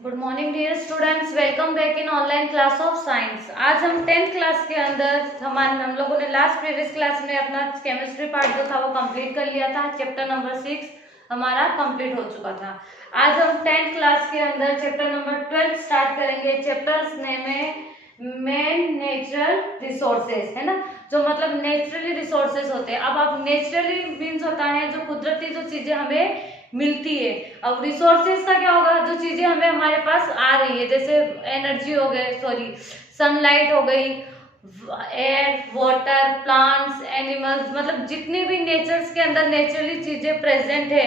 Good morning dear students, welcome back in online class of science. आज हम 10th class के अंदर हम लोगों ने लास्ट प्रीवियस क्लास में अपना केमिस्ट्री पार्ट जो था वो कंप्लीट कर लिया था। चैप्टर नंबर 6 हमारा कंप्लीट हो चुका था। आज हम 10th क्लास के अंदर चैप्टर नंबर 12 स्टार्ट करेंगे। चैप्टर्स नेम है मेन नेचुरल रिसोर्सेज, है ना, जो मतलब नेचुरली रिसोर्सेज होते हैं। अब आप नेचुरली मीन्स होता है जो कुदरती जो चीजें हमें मिलती है। अब रिसोर्सेज का क्या होगा, जो चीजें हमें हमारे पास आ रही है, जैसे एनर्जी हो गए, सॉरी सनलाइट हो गई, एयर, वाटर, प्लांट्स, एनिमल्स, मतलब जितनी भी नेचर्स के अंदर नेचुरली चीजें प्रेजेंट है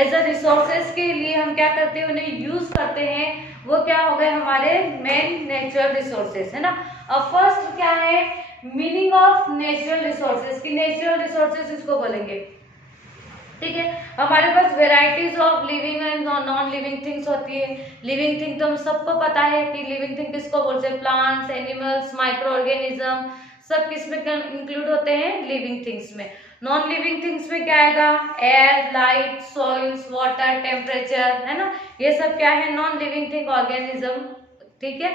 एज अ रिसोर्सेज के लिए हम क्या करते हैं, उन्हें यूज करते हैं। वो क्या हो गए हमारे मेन नेचुरल रिसोर्सेज, है ना। अब फर्स्ट क्या है मीनिंग ऑफ नेचुरल रिसोर्सेज की, नेचुरल रिसोर्सेज इसको बोलेंगे, ठीक है। हमारे पास varieties of living and non living things होती है। लिविंग थिंग तो हम सबको पता है कि लिविंग थिंग किसको बोलते हैं, प्लांट्स, एनिमल्स, माइक्रो ऑर्गेनिज्म, सब किसमें इंक्लूड होते हैं, लिविंग थिंग्स में। नॉन लिविंग थिंग्स में क्या आएगा, air, light, soils, water, temperature, है ना, ये सब क्या है, नॉन लिविंग थिंग ऑर्गेनिज्म, ठीक है,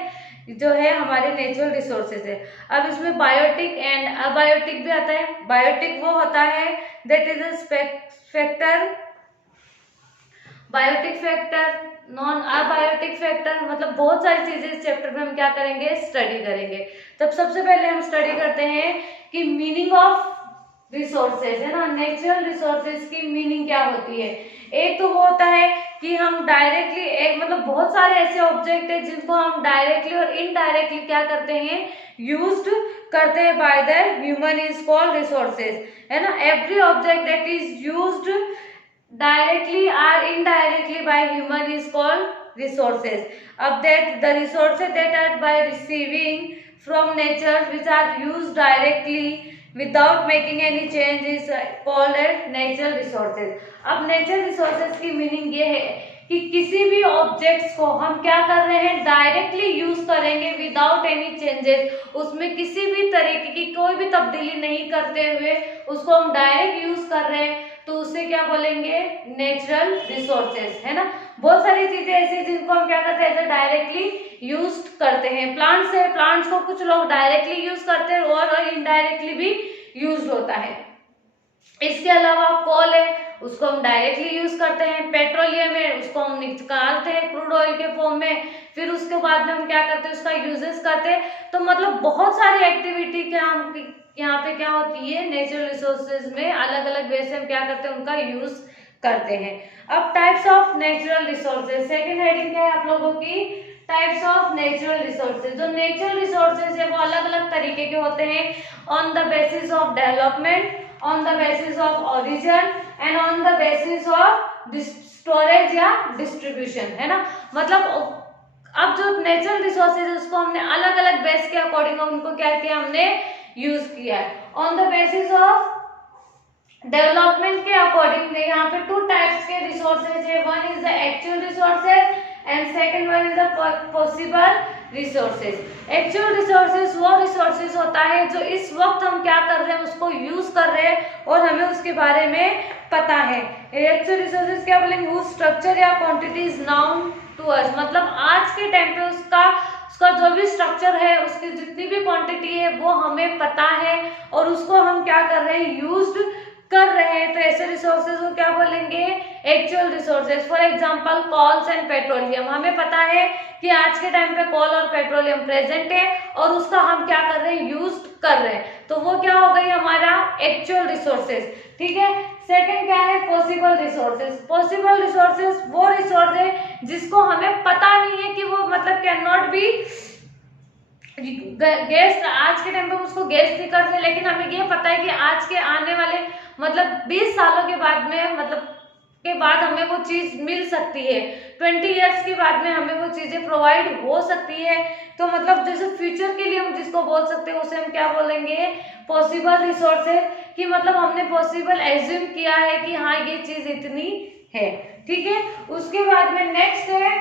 जो है हमारे नेचुरल रिसोर्सेज है। अब इसमें बायोटिक एंड अबायोटिक भी आता है। बायोटिक वो होता है that is a factor, biotic factor, non abiotic factor, मतलब बहुत सारी चीजें इस चैप्टर में हम क्या करेंगे, स्टडी करेंगे। तब सबसे पहले हम स्टडी करते हैं कि मीनिंग ऑफ रिसोर्सेज, है ना, नेचुरल रिसोर्सेज की मीनिंग क्या होती है। एक तो वो होता है कि हम डायरेक्टली एक मतलब बहुत सारे ऐसे ऑब्जेक्ट है जिनको हम डायरेक्टली और इनडायरेक्टली क्या करते हैं, यूज्ड करते हैं by the human is called resources, है ना। Every object that is used directly or indirectly by human is called resources. Of that the resources that are by receiving from nature which are used directly without making any change is called as natural resources. अब natural resources की meaning ये है कि किसी भी objects को हम क्या कर रहे हैं, डायरेक्टली यूज करेंगे विदाउट एनी चेंजेस, उसमें किसी भी तरीके की कोई भी तब्दीली नहीं करते हुए उसको हम डायरेक्ट यूज कर रहे हैं, तो उसे क्या बोलेंगे, नेचुरल रिसोर्सेज, है ना। बहुत सारी चीजें ऐसी जिनको हम क्या करते हैं, डायरेक्टली यूज करते हैं। प्लांट्स है, प्लांट्स को कुछ लोग डायरेक्टली यूज करते हैं और इनडायरेक्टली भी यूज होता है। इसके अलावा कोल है, उसको हम डायरेक्टली यूज करते हैं। पेट्रोलियम है, उसको हम निकालते हैं क्रूड ऑयल के फॉर्म में, फिर उसके बाद में हम क्या करते हैं, उसका यूजेस करते हैं। तो मतलब बहुत सारी एक्टिविटी क्या हम यहाँ पे क्या होती है, नेचुरल रिसोर्सेज में अलग अलग वे से हम क्या करते हैं, उनका यूज करते हैं। अब types of natural resources, second heading क्या है आप लोगों की, टाइप्स ऑफ नेचुरल रिसोर्सेज। जो नेचुरल रिसोर्सेज है वो अलग अलग तरीके के होते हैं, on the basis of development, on the basis of origin and on the basis of storage या distribution, है ना। मतलब अब जो नेचुरल रिसोर्सेज है उसको हमने अलग अलग बेस के अकॉर्डिंग उनको क्या किया, हमने यूज किया है। On the basis of development के अकॉर्डिंग यहाँ पे टू टाइप्स के रिसोर्सेज है, one is the actual resources and second one is the possible resources. Actual resources वो रिसोर्सेज होता है जो इस वक्त हम क्या कर रहे हैं, उसको यूज कर रहे हैं और हमें उसके बारे में पता है। एक्चुअल रिसोर्सेज क्या बोलेंगे, वो स्ट्रक्चर या quantity is known to us, मतलब आज के टाइम पे उसका जो भी स्ट्रक्चर है, उसकी जितनी भी क्वांटिटी है वो हमें पता है और उसको हम क्या कर रहे हैं, यूज्ड कर रहे हैं। तो ऐसे रिसोर्सेज को क्या बोलेंगे, actual resources. For example coals and petroleum, हमें पता है कि आज के टाइम पे कोल और पेट्रोलियम प्रेजेंट है और उसका हम क्या कर रहे हैं, यूज कर रहे हैं, तो वो क्या हो गई हमारा एक्चुअल रिसोर्सेज, ठीक है। सेकंड क्या है, पॉसिबल रिसोर्सेज। पॉसिबल रिसोर्सेज वो रिसोर्स है जिसको हमें पता नहीं है कि वो मतलब कैन नॉट बी गैस, आज के टाइम पे उसको गैस नहीं करते, लेकिन हमें ये पता है कि आज के आने वाले मतलब 20 सालों के बाद में मतलब के बाद हमें वो चीज मिल सकती है, 20 इयर्स के बाद में हमें वो चीजें प्रोवाइड हो सकती है। तो मतलब जैसे फ्यूचर के लिए हम जिसको बोल सकते हैं उसे हम क्या बोलेंगे, पॉसिबल रिसोर्सेज, कि मतलब हमने पॉसिबल एज्यूम किया है कि हाँ ये चीज इतनी है, ठीक है। उसके बाद में नेक्स्ट है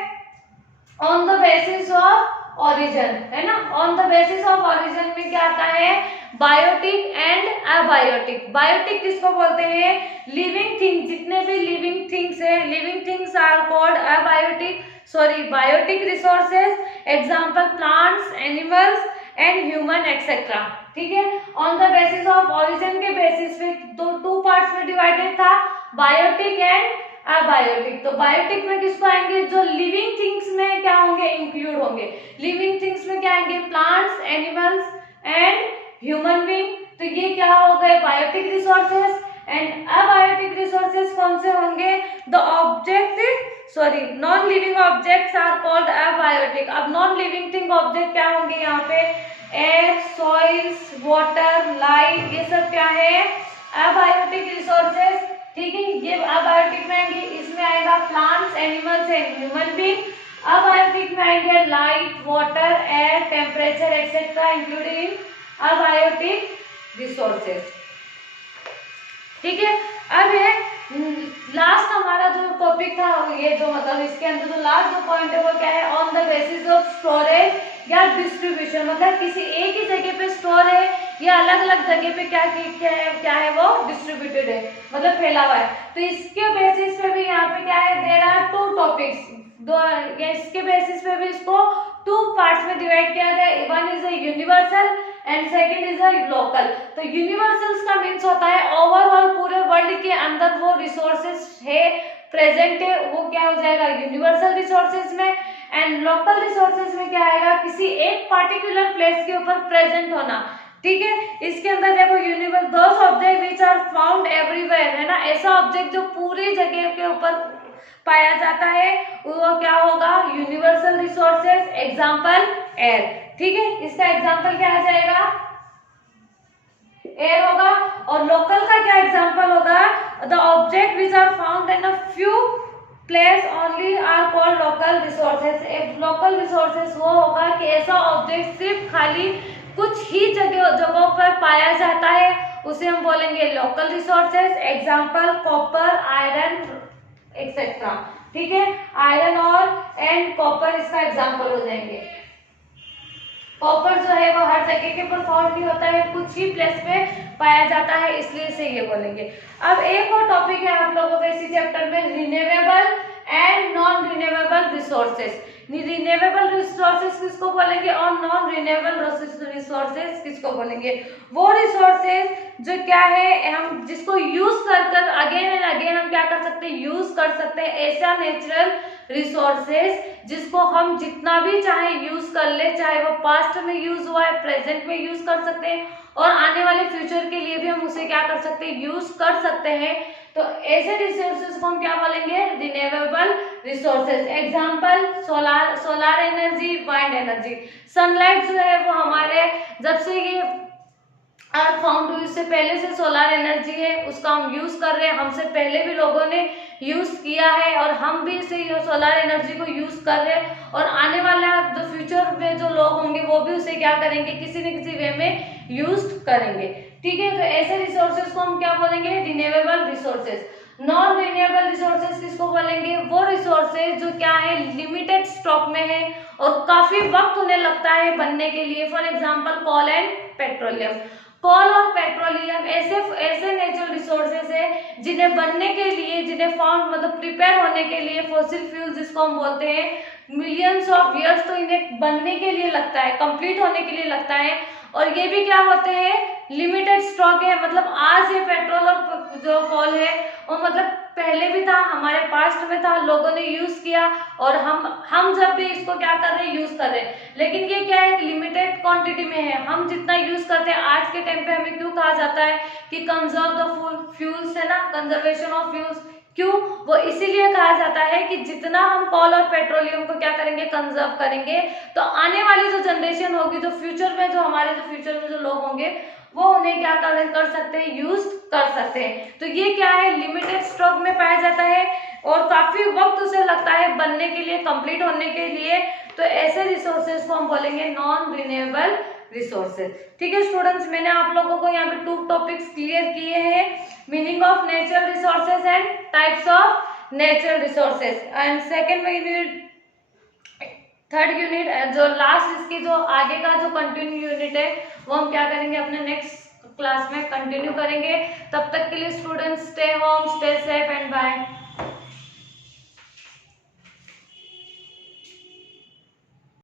on the basis of origin, है ना। On the basis of origin में क्या आता है, बायोटिक एंड अबायोटिक। बायोटिक किसको बोलते हैं, लिविंग थिंग, जितने भी लिविंग थिंग्स है, living things are called abiotic, biotic resources, example plants, animals and human etcetera. ठीक है, on the basis of origin के बेसिस पे टू पार्ट्स में डिवाइडेड था, बायोटिक एंड अबायोटिक। तो बायोटिक में किसको आएंगे, जो लिविंग थिंग्स में क्या होंगे, इंक्लूड होंगे। लिविंग थिंग्स में क्या आएंगे, plants, animals and human being. तो ये क्या हो गए biotic resources. And abiotic resources कौन से होंगे, the non living objects are called abiotic. अब नॉन लिविंग थिंग ऑब्जेक्ट क्या होंगे यहाँ पे, एयर, सॉइल्स, वाटर, लाइट, ये सब क्या है, अबायोटिक रिसोर्सेज। ठीक है, ये अबायोटिक में आएंगे, इसमें आएगा plants, animals and human being. Abiotic में आएंगे light, water, air, temperature etcetera included in abiotic resources. ठीक है, अब है लास्ट हमारा जो टॉपिक था, ये जो मतलब इसके अंदर जो लास्ट जो पॉइंट है वो क्या है, on the basis of storage या डिस्ट्रीब्यूशन। मतलब किसी एक ही जगह पे स्टोर है या अलग अलग जगह पे क्या है वो डिस्ट्रीब्यूटेड है, मतलब फैला हुआ है। तो इसके बेसिस पे भी यहाँ पे क्या है, देयर आर टू टॉपिक्स, इसके बेसिस पे भी इसको टू पार्ट्स में डिवाइड किया गया। One is a universal and second is a local. तो यूनिवर्सल्स का मीन्स होता है ओवरऑल पूरे वर्ल्ड के अंदर वो रिसोर्सेज है प्रेजेंट है, वो क्या हो जाएगा यूनिवर्सल रिसोर्सेज में। एंड लोकल रिसोर्सेज में क्या आएगा, किसी एक पार्टिकुलर प्लेस के ऊपर प्रेजेंट होना। ठीक है, इसके अंदर देखो universal those object which are found everywhere, है ना, ऐसा ऑब्जेक्ट जो पूरी जगह के ऊपर पाया जाता है वो क्या होगा, यूनिवर्सल रिसोर्सेज। Example air. ठीक है, इसका एग्जांपल क्या आ जाएगा, एयर होगा। और लोकल का क्या एग्जांपल होगा, the object which are found in a few place only are called local resources. Local resources वो होगा कि ऐसा ऑब्जेक्ट सिर्फ खाली कुछ ही जगहों पर पाया जाता है, उसे हम बोलेंगे local resources. Example copper, iron etcetera. ठीक है, आयरन और एंड कॉपर इसका एग्जांपल हो जाएंगे। कॉपर जो है वो हर जगह के ऊपर फाउंड नहीं होता है, कुछ ही प्लेस पे पाया जाता है, इसलिए से ये बोलेंगे। अब एक और टॉपिक है आप लोगों के इसी चैप्टर में, renewable and non renewable resources. Renewable resources किसको बोलेंगे और नॉन रिन्यूएबल रिसोर्सेज किसको बोलेंगे, वो रिसोर्सेज जो क्या है हम जिसको यूज कर अगेन एंड अगेन हम क्या कर सकते हैं, यूज कर सकते हैं। ऐसा नेचुरल रिसोर्सेज जिसको हम जितना भी चाहे यूज कर ले, चाहे वो पास्ट में यूज हुआ है, प्रेजेंट में यूज कर सकते हैं और आने वाले फ्यूचर के लिए भी हम उसे क्या कर सकते हैं, यूज कर सकते हैं। तो ऐसे रिसोर्सेज को हम क्या बोलेंगे, renewable resources. Example solar energy, wind energy. Sunlight जो है वो हमारे जब से ये अर्थ फाउंड हुई उससे पहले से सोलार एनर्जी है, उसका हम यूज कर रहे हैं, हमसे पहले भी लोगों ने यूज किया है और हम भी इसे सोलार एनर्जी को यूज कर रहे हैं और आने वाला जो फ्यूचर में जो लोग होंगे वो भी उसे क्या करेंगे, किसी न किसी वे में यूज करेंगे। ठीक है, तो ऐसे रिसोर्सेज को हम क्या बोलेंगे, renewable resources. Non renewable resources किसको बोलेंगे, वो रिसोर्सेज जो क्या है लिमिटेड स्टॉक में है और काफी वक्त उन्हें लगता है बनने के लिए। For example coal and petroleum. Coal और पेट्रोलियम ऐसे नेचुरल रिसोर्सेज है जिन्हें बनने के लिए, जिन्हें फाउंड मतलब प्रिपेयर होने के लिए, फॉसिल फ्यूल जिसको हम बोलते हैं, मिलियंस ऑफ ईयर्स तो इन्हें बनने के लिए लगता है, कंप्लीट होने के लिए लगता है। और ये भी क्या होते हैं, लिमिटेड स्टॉक है। मतलब आज ये पेट्रोल और जो कोल है वो मतलब पहले भी था, हमारे पास्ट में था, लोगों ने यूज किया और हम जब भी इसको क्या कर रहे हैं, यूज कर रहे हैं। लेकिन ये क्या है, लिमिटेड क्वांटिटी में है, हम जितना यूज करते हैं। आज के टाइम पे हमें क्यों कहा जाता है कि कंजर्व द फ्यूल्स, है ना, कंजर्वेशन ऑफ फ्यूल्स। क्यों, वो इसीलिए कहा जाता है कि जितना हम कोल और पेट्रोलियम को क्या करेंगे, कंजर्व करेंगे, तो आने वाली जो जनरेशन होगी, जो फ्यूचर में जो लोग होंगे वो उन्हें क्या कर सकते हैं, यूज कर सकते हैं। तो ये क्या है, लिमिटेड स्टॉक में पाया जाता है और काफी वक्त उसे लगता है बनने के लिए, कंप्लीट होने के लिए। तो ऐसे रिसोर्सेज को हम बोलेंगे नॉन रिन्यूएबल रिसोर्सेज। ठीक है स्टूडेंट्स, मैंने आप लोगों को यहाँ पे 2 टॉपिक्स क्लियर किए हैं, meaning of natural resources and types of natural resources. And second unit, third unit जो लास्ट इसकी जो आगे का जो कंटिन्यू यूनिट है वो हम क्या करेंगे, अपने नेक्स्ट क्लास में कंटिन्यू करेंगे। तब तक के लिए students stay home, stay safe and bye.